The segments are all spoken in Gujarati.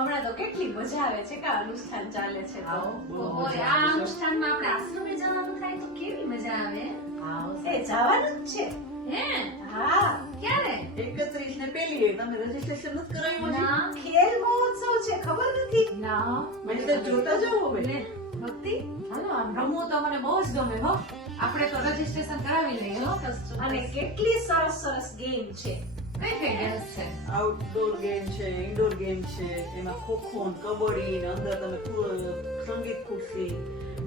હમણાં તો કેટલી મજા આવે છે કે અનુષ્ઠાન ચાલે છે તો. ઓય, આ અનુષ્ઠાનમાં આપણે આશ્રમે જવાનું થાય તો કેવી મજા આવે. એ જવાનું જ છે. હે? હા, ક્યારે? 31 ને પેલી તમે રજીસ્ટ્રેશન નથી કરાવ્યું હજી? ના ખેલ મહોત્સવ છે, ખબર નથી? ના મને તો જોતા જાવ હવે. લે, ભક્તિ હાલો આમ રમવું તો મને બહુ જ ગમે હો. આપણે તો રજીસ્ટ્રેશન કરાવી લઈએ હો. અને કેટલી સરસ સરસ ગેમ છે. કઈ કઈ ગેમ્સ છે? આઉટડોર ગેમ છે, ઇન્ડોર ગેમ છે, એમાં ખોખો ને કબડ્ડી ને અંદર તમે સંગીત ખુરશી,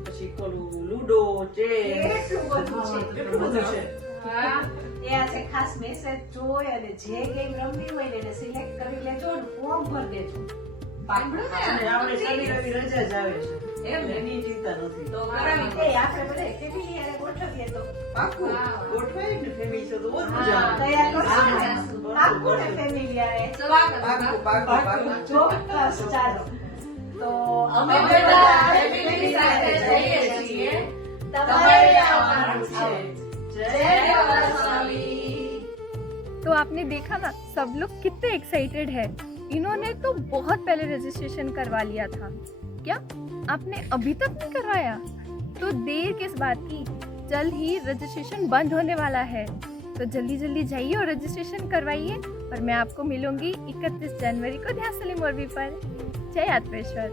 પછી પેલું લૂડો, ચેસ, કેટલું બધું છે. કેટલું બધું છે. હા, એ આજે ખાસ મેસેજ જોઈ અને જે ગેમ રમવી હોય ને એને સિલેક્ટ કરી લેજો અને ફોર્મ ભરી દેજો. પાકડું ને? અને આપણે શનિ રવિ રજા જ આવે છે. એમ ને? એની ચિંતા નથી. તો કરાવી એ આપણે બધે ફેમિલી હારે ગોઠવીએ તો પાક્કું વાહ. ગોઠવાય ને ફેમિલી છે તો બહુ જ હા, મજા આવે. તૈયાર કરશો ને? હા, પાક્કું ને ફેમિલી હારે? પાક્કું, પાક્કું, પાક્કું. ચોક્કસ, ચાલો. તો અમે બધા ફેમિલી સાથે જઈએ છીએ. તમારે આવવાનું છે. જય સ્વામી. तो आपने देखा ना, सब लोग कितने एक्साइटेड हैं। इन्होंने तो बहुत पहले रजिस्ट्रेशन करवा लिया था। क्या आपने अभी तक नहीं करवाया? तो देर किस बात की, जल्द ही रजिस्ट्रेशन बंद होने वाला है, तो जल्दी जल्दी जाइए और रजिस्ट्रेशन करवाइए। और मैं आपको मिलूंगी 31 जनवरी को ध्यासली मोरबी पर। जय यात्रेश्वर।